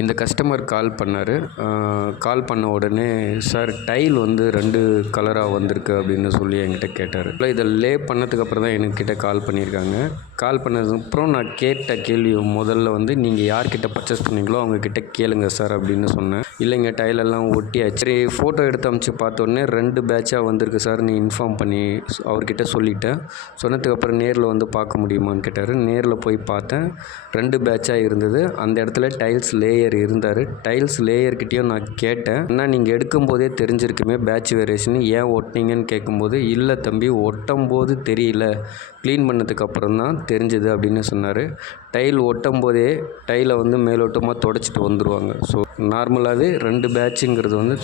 இந்த கஸ்டமர் கால் பண்ணார். கால் பண்ண உடனே, "சார் டைல் வந்து 2 கலராக வந்திருக்கு" அப்படின்னு சொல்லி என்கிட்ட கேட்டார். இதை லே பண்ணதுக்கப்புறம் தான் என்கிட்ட கால் பண்ணியிருக்காங்க. கால் பண்ணதுக்கப்புறம் நான் கேட்ட கேள்வி முதல்ல வந்து, "நீங்கள் யார்கிட்ட பர்ச்சேஸ் பண்ணீங்களோ அவங்கக்கிட்ட கேளுங்க சார்" அப்படின்னு சொன்னேன். "இல்லைங்க, டைலெல்லாம் ஒட்டியாச்சு." சரி, ஃபோட்டோ எடுத்து அமுச்சு பார்த்தோன்னே 2 பேட்சாக வந்திருக்கு சார்னு இன்ஃபார்ம் பண்ணி அவர்கிட்ட சொல்லிட்டேன். சொன்னதுக்கப்புறம் நேரில் வந்து பார்க்க முடியுமான்னு கேட்டார். நேரில் போய் பார்த்தேன். 2 பேட்சாக இருந்தது. அந்த இடத்துல டைல்ஸ் லேயர் இருந்தார். டைல்ஸ் லேயர்கிட்டையும் நான் கேட்டேன், "அண்ணா நீங்கள் எடுக்கும்போதே தெரிஞ்சிருக்குமே பேட்ச் வேரியேஷன், ஏன் ஒட்டினீங்கன்னு?" கேட்கும்போது, "இல்லை தம்பி, ஒட்டும் போது தெரியல, க்ளீன் பண்ணதுக்கப்புறம் தான் தெரிஞ்சுது" அப்படின்னு சொன்னார். டைல் ஒட்டும் போதே டைலை வந்து மேலோட்டமாக துடைச்சிட்டு வந்துடுவாங்க. ஸோ நார்மலாகவே 2 பேட்சுங்கிறது வந்து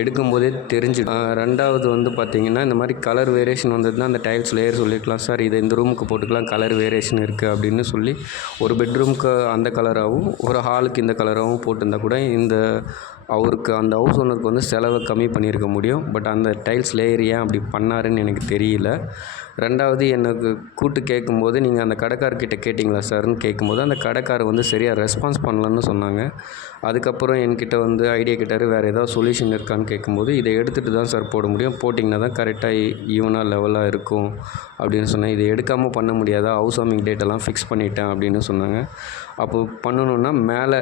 எடுக்கும்போதே தெரிஞ்சு. ரெண்டாவது வந்து பார்த்திங்கன்னா, இந்த மாதிரி கலர் வேரியேஷன் வந்ததுன்னா அந்த டைல்ஸ் லேயர் சொல்லியிருக்கலாம், "சார் இதை இந்த ரூமுக்கு போட்டுக்கலாம், கலர் வேரியேஷன் இருக்குது" அப்படின்னு சொல்லி ஒரு பெட்ரூமுக்கு அந்த கலராகவும் ஒரு ஹாலுக்கு இந்த கலராகவும் போட்டிருந்தா கூட அவருக்கு அந்த ஹவுஸ் ஓனருக்கு வந்து செலவை கம்மி பண்ணியிருக்க முடியும். பட் அந்த டைல்ஸ் லேயர் ஏன் அப்படி பண்ணாருன்னு எனக்கு தெரியல. ரெண்டாவது, எனக்கு கூப்பிட்டு கேட்கும்போது, "நீங்கள் அந்த கடைக்காரர்கிட்ட கேட்டிங்களா சார்ன்னு?" கேட்கும்போது அந்த கடைக்காரர் வந்து சரியாக ரெஸ்பான்ஸ் பண்ணலன்னு சொன்னாங்க. அதுக்கப்புறம் என்கிட்ட வந்து ஐடியா கேட்டார், "வேறு ஏதாவது சொல்யூஷன் இருக்கான்னு?" கேட்கும்போது, "இதை எடுத்துகிட்டு தான் சார் போட முடியும், போட்டிங்கன்னா தான் கரெக்டாக ஈவனாக லெவலாக இருக்கும்" அப்படின்னு சொன்னேன். "இதை எடுக்காமல் பண்ண முடியாதா? ஹவுஸ் வார்மிங் டேட்டெல்லாம் ஃபிக்ஸ் பண்ணிட்டேன்" அப்படின்னு சொன்னாங்க. "அப்போ பண்ணணுன்னா மேலே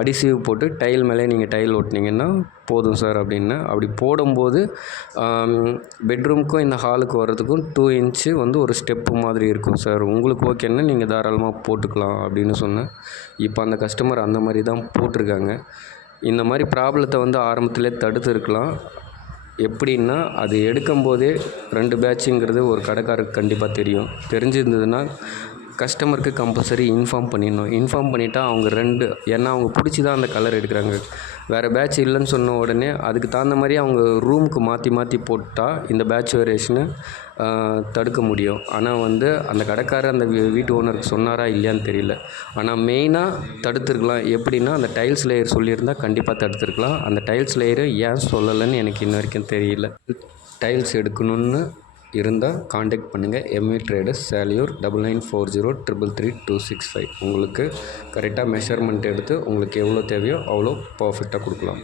அடிசிவ் போட்டு டைல் மேலே நீங்கள் டைல் ஒட்டினீங்கன்னா போதும் சார்" அப்படின்னேன். அப்படி போடும்போது பெட்ரூமுக்கும் இந்த ஹாலுக்கு வர்றதுக்கும் 2 இன்ச்சு வந்து ஒரு ஸ்டெப்பு மாதிரி இருக்கும் சார், உங்களுக்கு ஓகேன்னா நீங்கள் தாராளமாக போட்டுக்கலாம் அப்படின்னு சொன்னேன். இப்போ அந்த கஸ்டமர் அந்த மாதிரி தான் போட்டிருக்காங்க. இந்த மாதிரி ப்ராப்ளத்தை வந்து ஆரம்பத்திலே தடுத்துருக்கலாம். எப்படின்னா, அது எடுக்கும்போதே 2 பேட்சுங்கிறது ஒரு கடைக்காரருக்கு கண்டிப்பாக தெரியும். தெரிஞ்சிருந்ததுன்னா கஸ்டமருக்கு கம்பல்சரி இன்ஃபார்ம் பண்ணிடணும். இன்ஃபார்ம் பண்ணிட்டா அவங்க 2, ஏன்னா அவங்க பிடிச்சி தான் அந்த கலர் எடுக்கிறாங்க. வேறு பேட்ச் இல்லைன்னு சொன்ன உடனே அதுக்கு தகுந்த மாதிரி அவங்க ரூமுக்கு மாற்றி மாற்றி போட்டால் இந்த பேட்ச் வேரியேஷனை தடுக்க முடியும். ஆனால் வந்து அந்த கடைக்காரர் அந்த வீட்டு ஓனருக்கு சொன்னாரா இல்லையான்னு தெரியல. ஆனால் மெயினாக தடுத்துருக்கலாம். எப்படின்னா, அந்த டைல்ஸ் லேயர் சொல்லியிருந்தால் கண்டிப்பாக தடுத்துருக்கலாம். அந்த டைல்ஸ் லேயரை ஏன் சொல்லலைன்னு எனக்கு இன்ன வரைக்கும் தெரியல. டைல்ஸ் எடுக்கணும்னு இருந்தால் காண்டாக்ட் பண்ணுங்கள். MV traders, Saliyur, 9940333265. உங்களுக்கு கரெக்டாக மெஷர்மெண்ட் எடுத்து உங்களுக்கு எவ்வளோ தேவையோ அவ்வளோ பர்ஃபெக்டாக கொடுக்கலாம்.